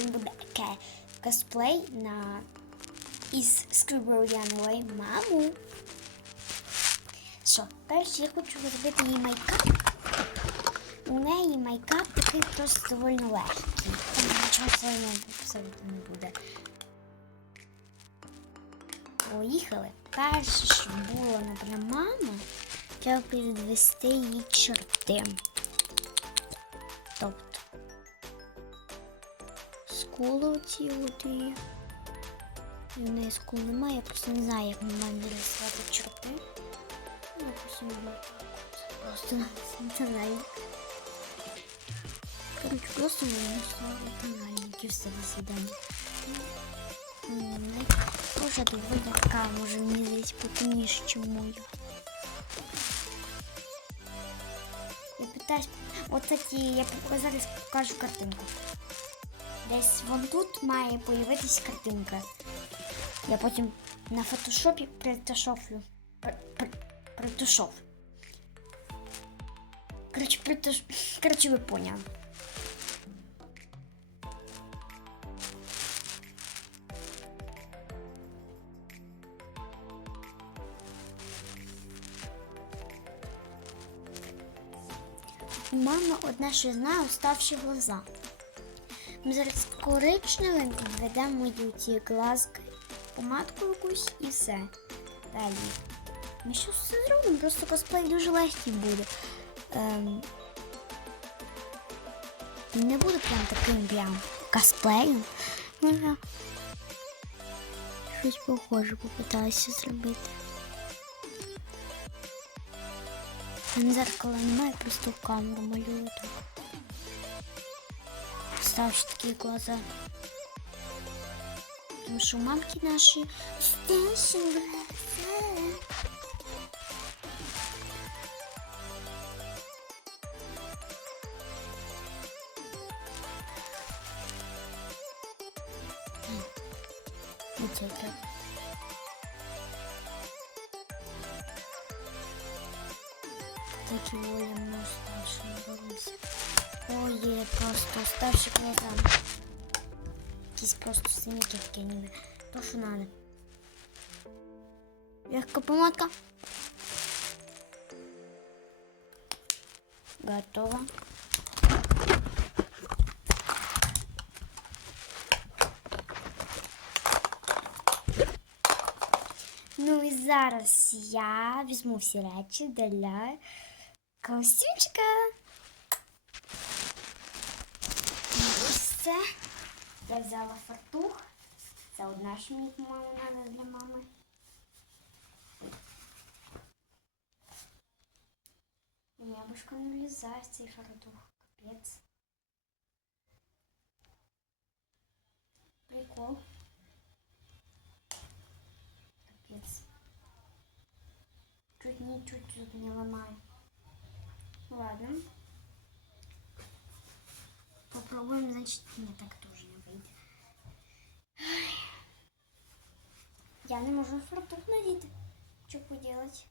мене буде таке косплей на із Скрибор'янової маму. Що, перш я хочу зробити їй майкап. У неї майкап такий просто доволі легкий. Там нічого сильного абсолютно не буде. Поїхали. Перше, що було напрям мама, треба підвести її чорти. Тобто скулу ці її. І скул немає, я просто не знаю, як нормально рисувати чорти. Ну, допустим. Просто не знаю. Короче, просто не банальненькі все до свидання. Тоже доволі така, може мені здається, потемніше, ніж моя. Я питаюсь, от такі, я зараз покажу картинку. Десь вон тут має появитись картинка. Я потім на фотошопі притушофлю. Пр- пр- Притушов. Короче, притуш... Короче, ви поняли. У мами одне, що знаю, уставші глаза. Ми зараз коричневим введемо мою ці глазки, помадку якусь і все. Далі. Ми що все зробимо? Просто косплей дуже легкий буде. Ем... Не буде прям таким прям косплеєм. Можна щось похоже попитаюся зробити. Він зеркала немає, просто камеру малюю так. Ставши такі глаза. Тому що у мамки наші стенші глаза. Оце треба. Такі волі мною старшим робиться. Ой, є просто старші глаза. Якісь просто синяки такі ніби. То, що надо. Легка помадка. Готово. Ну і зараз я візьму всі речі для костюмчика. це. Я взяла фартух. Це одна ж мені, по-моєму, треба для мами. Бабушка не влізає в цей фартух. Капець. Прикол. Капец. Чуть не чуть-чуть не ломаю. Ладно. значит, мне так тоже не выйдет. Ай. Я не можу фартух надеть. Что поделать?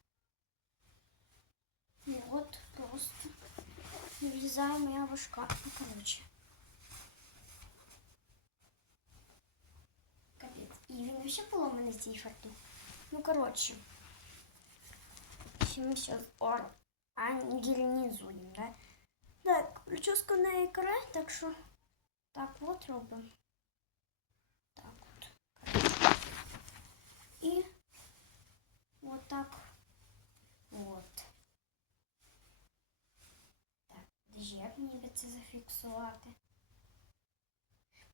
И вот просто не влезает моя башка. Ну, короче. Капець. І він вообще поломаний цей фартух. Ну, короче. Ще ми сейчас ангелінізуємо, да? Так, прическа на ікре, так що так от робимо. Так от. І от так. От. Так, де як мені би це зафіксувати?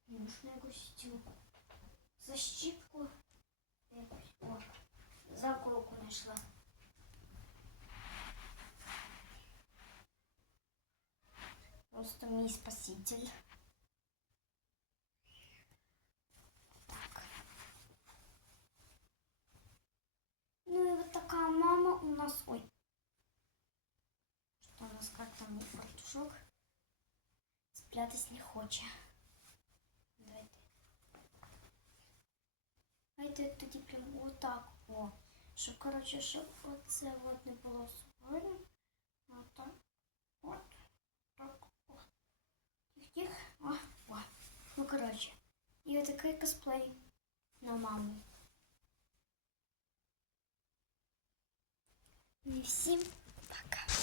Можна якусь цю защіпку. Якусь. О, заколку знайшла. Просто мій спаситель. У нас. Ой. Что у нас как там фартушок? Спрятать не хоче. Давайте. Давайте тоді прям отак. О. Щоб, коротше, щоб оце от не було видно. Отак. От. Так. О. Тих-тих. О. О. Ну, коротше. І отакий косплей на маму. І всім пока.